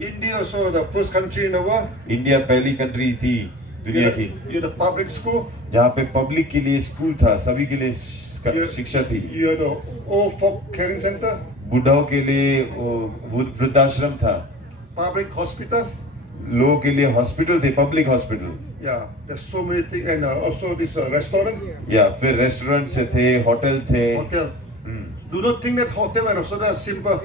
India also the first country in the world. India पहली country थी दुनिया की You're the public school. जहाँ पे पब्लिक के लिए स्कूल था, सभी के लिए शिक्षा थी। You're the old folk caring center. बुढ़ाओं के लिए वृद्धाश्रम था, Public hospital. लोगों के लिए हॉस्पिटल थे, public hospital. Yeah, there's so many things, and also this restaurant, या फिर रेस्टोरेंट से थे, होटल थे। hotel. Do not think that hotel and restaurant are simple.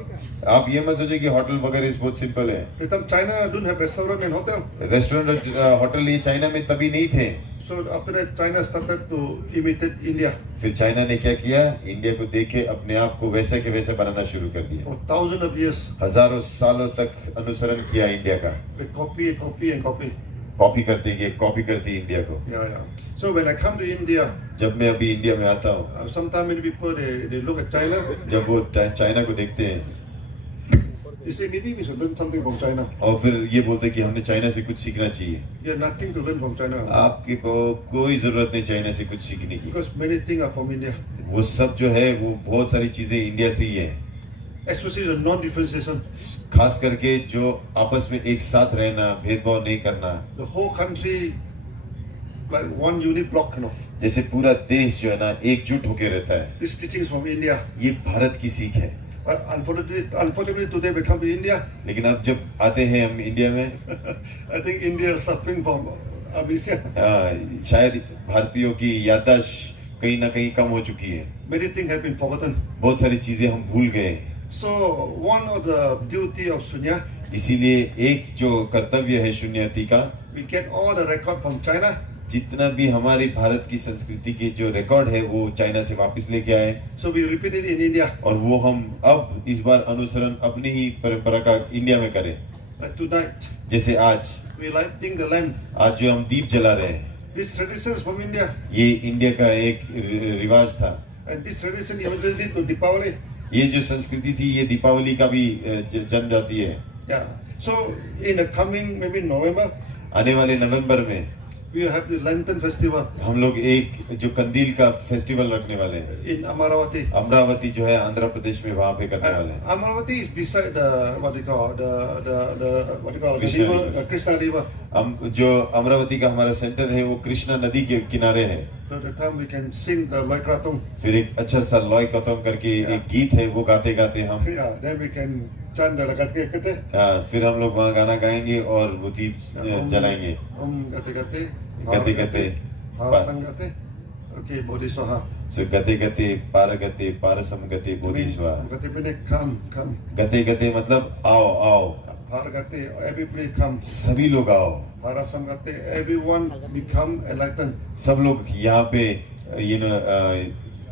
आप ये मत सोचिए कि होटल वगैरह बहुत सिंपल है। At time China don't have restaurant and hotel. Restaurant hotel ये चाइना में तभी नहीं थे। So after that, China started to imitate India. फिर चाइना ने क्या किया, इंडिया को देख के अपने आप को वैसे के वैसे बनाना शुरू कर दिया। For thousands of years, हजारों सालों तक अनुसरण किया इंडिया का। they copy, copy, and copy. Copy करते गए, कॉपी करती इंडिया को। Yeah, yeah. So when I come to India, जब मैं अभी इंडिया में आता हूँ, sometimes many people they look at China, जब वो चाइना को देखते हैं they say maybe we should learn something from China. और फिर ये बोलते हैं कि हमने चाइना से कुछ सीखना चाहिए। You have nothing to learn from China आपकी कोई जरूरत नहीं चाइना से कुछ सीखने की, because many things are from India, वो सब जो है वो बहुत सारी चीजें इंडिया से ही है। especially the non-differentiation. खास करके जो आपस में एक साथ रहना, भेदभाव नहीं करना। The whole country like one unit block, you know. जैसे पूरा देश जो है ना एकजुट होके रहता है, This teaching is from India. ये भारत की सीख है। But unfortunately today we come to India. लेकिन अब जब आते हैं हम इंडिया में, I think India is suffering from amnesia. शायद भारतीयों की याददाश्त कहीं ना कहीं कम हो चुकी है। Many things have been forgotten. बहुत सारी चीजें हम भूल गए। So one of the duty of Sunya, इसीलिए एक जो कर्तव्य है शून्यति का, we get all the record from China. जितना भी हमारी भारत की संस्कृति के जो रिकॉर्ड है वो चाइना से वापस लेके आए। So we repeat it in India. और वो हम अब इस बार अनुसरण अपनी ही परंपरा का इंडिया में करें। Like tonight, जैसे आज we lighting the lamp. आज जो हम दीप जला रहे हैं, This tradition is from India, ये इंडिया का एक रिवाज था। and this tradition eventually lead to Deepavali. ये जो संस्कृति थी ये दीपावली का भी जन्म जाती है। Yeah. So in the coming maybe November, आने वाले नवंबर में we will have the Lantern Festival हम लोग एक जो कंदील का फेस्टिवल रखने वाले हैं। in Amaravati. अमरावती जो है आंध्र प्रदेश में, वहाँ पे करने वाले हैं। Amaravati is beside the what do you call what do you call Krishna the river, river. Krishna River. हम जो अमरावती का हमारा सेंटर है वो कृष्णा नदी के किनारे है। So the time we can sing the Loikratung. फिर एक अच्छा सा लॉय कतम करके एक गीत है, वो गाते गाते हम Yeah, then we can chant the Lagat Kete. फिर हम लोग वहाँ गाना गाएंगे और वो दीप जलाएंगे। Gate Gate. गते गते Sangate. Okay, Bodhisattva. सो गते गते पारसम गते बोधिस्वा। Gate Bene, come. गते गते मतलब आओ आओ, Paragate, everybody come. सभी लोग आओ, Parasangate, everyone become enlightened. सब लोग यहाँ पे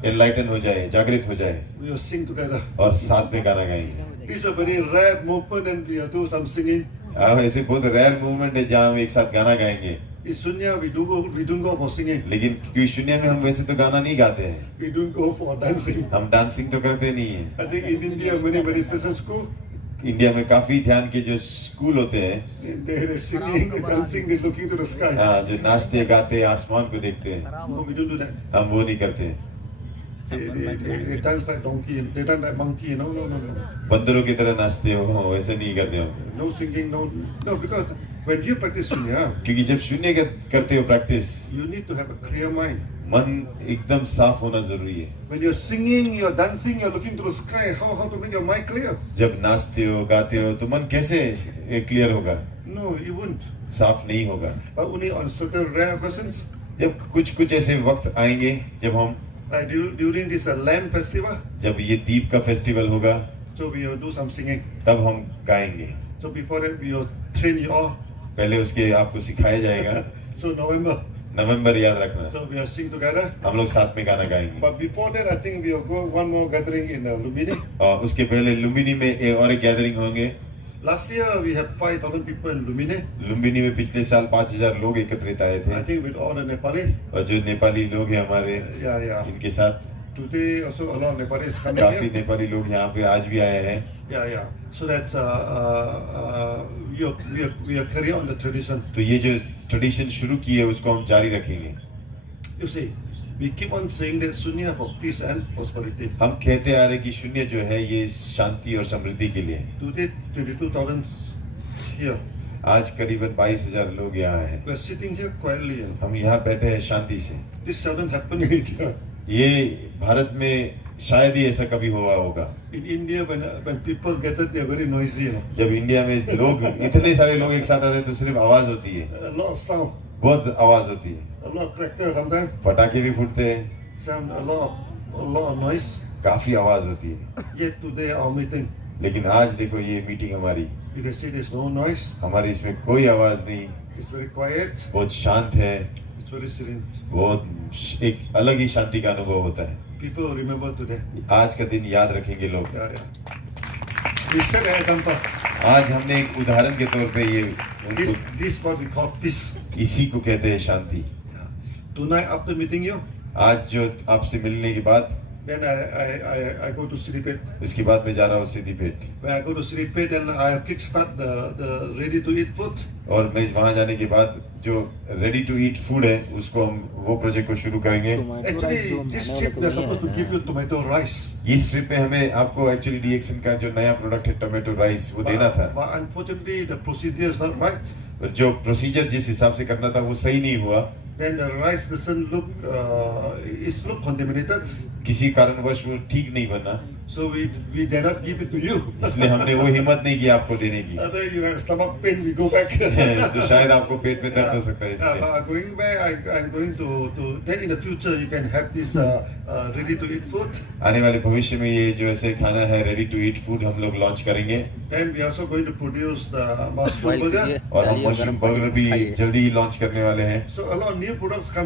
एनलाइटन हो जाए, जागृत हो जाए We will sing together. और साथ में गाना गाएंगे। This is a very rare movement and we will do some singing. ऐसे बहुत रेयर मूवमेंट है जहाँ हम एक साथ गाना गाएंगे। In Sunya, we don't go for singing. लेकिन क्योंकि शून्य में हम वैसे तो गाना नहीं गाते हैं, We don't go for dancing. हम डांसिंग तो करते नहीं है। I think in India, many meditation school, India में काफी ध्यान के जो स्कूल होते हैं, they're singing, they're dancing, they're looking to the sky. हाँ, जो नाचते गाते आसमान को देखते हैं, No, we don't do that. हम वो नहीं करते। They dance like donkey, they dance like monkey. No. बंदरों की तरह नाचते हो, वैसे नहीं करते हम। No singing, no, because when you practice Sunya, क्योंकि जब शून्य करते हो practice, you need to have a clear mind. मन एकदम साफ होना जरूरी है। When you're singing, you're dancing, you're looking to the sky, how to make your mind clear? जब नाचते हो गाते हो तो मन कैसे क्लियर होगा? No, you won't. साफ नहीं होगा। But only on certain rare occasions, जब कुछ ऐसे वक्त आएंगे जब हम, like during this lamp festival, जब ये दीप का फेस्टिवल होगा, so we will do some singing. तब हम गाएंगे। So before that, we will train you all. पहले उसके आपको सिखाया जाएगा। So November, नवंबर याद रखना, so we will sing together. हम लोग साथ में गाना गाएंगे। But before that, I think we will go one more gathering in Lumini. और उसके पहले लुम्बिनी में और एक गैदरिंग होंगे। Last year, we had 5,000 people in Lumini. Lumbini में पिछले साल 5,000 लोग एकत्रित आए I थे, think with all the Nepali. और जो नेपाली लोग हैं हमारे, Yeah. इनके साथ Today also a lot of Nepalis coming काफी here. नेपाली लोग यहाँ पे आज भी आए हैं। Yeah. So that we are carrying on the tradition. तो ये जो ट्रेडिशन शुरू की है उसको हम जारी रखेंगे। You see, we keep on saying that Sunya for peace and prosperity. हम कहते आ रहे कि शून्य जो है ये शांति और समृद्धि के लिए है। Today, 22,000 here. आज करीबन 22,000 लोग यहाँ हैं। We're sitting here quietly. हम यहाँ बैठे हैं शांति से। This seldom happen in India. ये भारत में शायद ही ऐसा कभी हुआ होगा। In India, when people gather, they're very noisy. जब इंडिया में लोग इतने सारे लोग एक साथ आते हैं तो सिर्फ आवाज होती है, A lot of sound, बहुत आवाज होती है, a lot of crackers sometimes, पटाखे भी फूटते हैं, a lot of noise. काफी आवाज होती है। Yet today our meeting, लेकिन आज देखो ये मीटिंग हमारी, you can see there's no noise. हमारी इसमें कोई आवाज नहीं, It's very quiet. बहुत शांत है, It's very serene. बहुत एक अलग ही शांति का अनुभव होता है। People will remember today. आज का दिन याद रखेंगे लोग। We set an example. आज हमने एक उदाहरण के तौर पे ये This what we call peace. इसी को कहते हैं शांति। Tonight after meeting you, आज जो आपसे मिलने के बाद, then I go to Siripet. उसके बाद मैं जा रहा हूँ Siddipet, When I go to Siripet, then I kickstart the ready to eat food. और मैं वहाँ जाने के बाद जो रेडी टू ईट फूड है उसको हम वो प्रोजेक्ट को शुरू करेंगे। Actually, this trip we are supposed to give you tomato rice. इस ट्रिप में हमें आपको एक्चुअली डीएक्सन का जो नया प्रोडक्ट है टोमेटो राइस वो देना था, But unfortunately, the procedure is not right. पर जो प्रोसीजर जिस हिसाब से करना था वो सही नहीं हुआ। Then the rice doesn't look, it's look contaminated. किसी कारणवश वो ठीक नहीं बना, So we dare not give it to you. इसलिए हमने वो हिम्मत नहीं की आपको देने की। Other you have stomach pain, we go back. तो शायद आपको पेट में दर्द हो सकता है इसलिए। But going back, I'm going to then in the future you can have this ready to eat food. आने वाले भविष्य में ये जो ऐसे खाना है रेडी टू ईट फूड हम लोग लॉन्च करेंगे, Then we are also going to produce the mushroom burger. और हम मशरूम बर्गर भी जल्दी ही लॉन्च करने वाले हैं। So a lot of new products come.